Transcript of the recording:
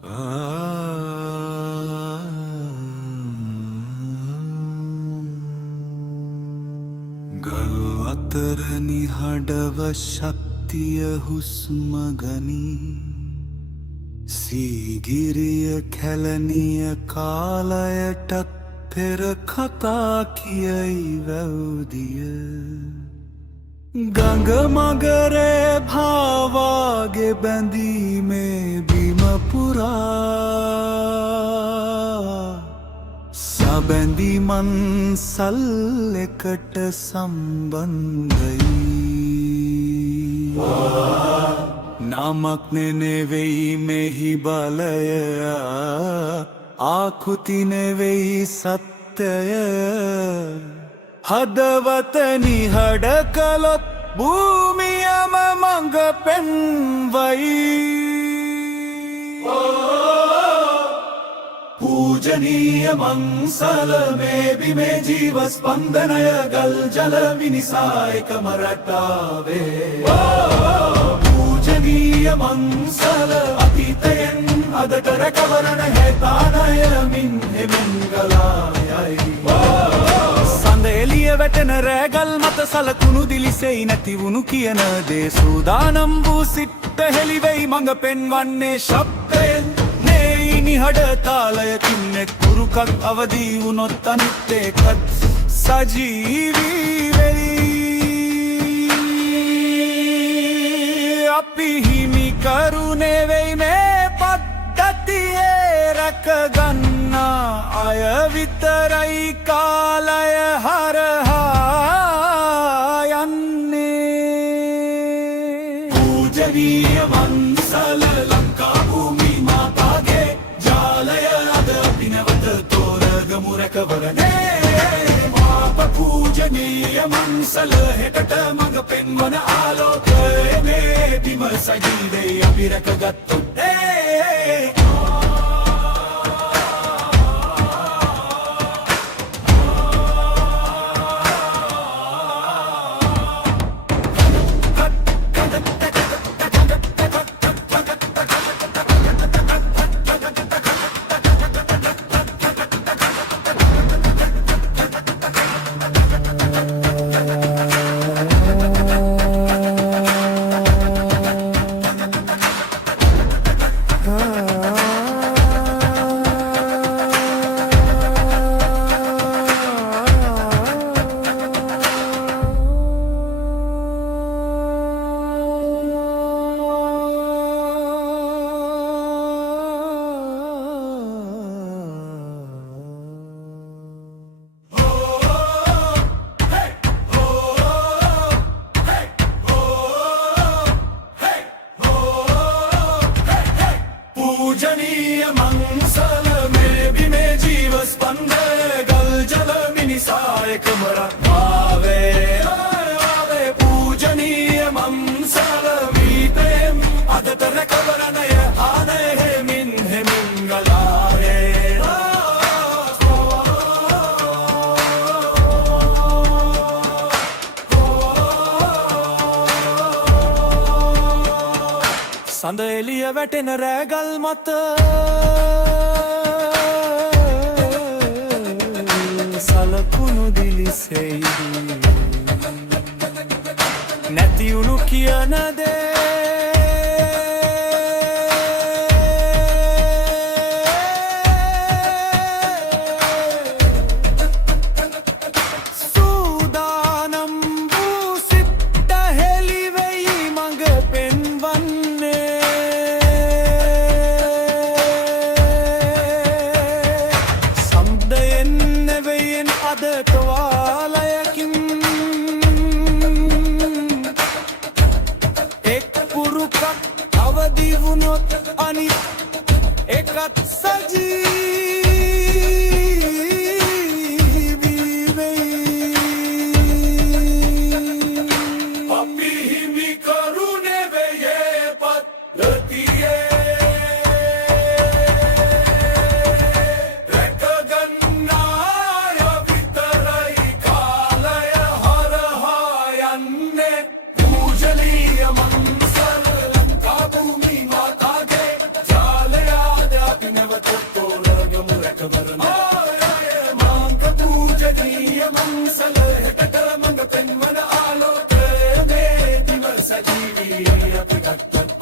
ගල් අතර නිහඬව ශක්තිය හුස්ම ගනී සීගිරිය කැලනිය කාලයටත් පෙර කතා කියයි වැව්දිය ගඟ මගරේ භාවාගේ බැඳීමේ බිම පුරා සබැඳි මන්සල් එකට සම්බන්ධයි නමක් නෙවෙයි මෙහි බලය ආකෘති නෙවෙයි සත්‍යය හදවත නිහඬ කළොත් භූමියම මඟ පෙන්වයි පූජනීය මංසල මේ බිමේ ජීව ස්පන්දනය ගල් ජල මිනිසා එකම රටාවේ පූජනීය මංසල අතීතයෙන් අදට රැකවරණ හේතානයමින් හෙමින් ගලායයි සඳ එළිය වැටෙන රෑගල් මත සලකුණු දිලිසෙයි නැතිවුණු කියන දේ සූදානම් වූ සිත් හෙළිවෙයි මඟ පෙන්වන්නේ ශබ්දයෙන් නෙයි නිහඬ තාලයකින් එක් කුරුකක් අවදී වුණොත් අනිත් ඒකත් සජීවී වෙයි අපි හිමි කරුණේ වෙයි මේ පද්ධතියේ රැකගන්නා අය විතරයි කාලය හරහා යන්නේ පූජනීය මන්සල ලංකා භූමි මාතාගේ ජාලය අද අපි නැවත තෝරගමු රැකවරණේ මාප පූජනීය මන්සල හෙටට මඟ පෙන්වන ආලෝකය මේ බිම සජීවී අපි රැකගත්තොත් पूजनीय मंसल में बिमे जीव स्पंद गल जल मिनिसा एकम रत्नावे आवे पूजनीय मंसल वीतेम अदत रकवरनय आनय हेमिन गलाये සඳ එළිය වැටෙන රෑගල් මත සලකුණු දිලිසෙයි නැතිවුණු කියන දේ සූදානම් වූ සිත් හෙළිවෙයි මඟ පෙන්වන්නේ අදටවාලයකින් එක් පුරුකක් අවදි වුණොත් අනිත් එකත් සජීවී වෙයි අපි හිමි කරුණේ වෙයේ පද්ධතියේ पूजनीय मंसल लंका भूमि माता के जालयाद ජීවී අපි ගත්තත්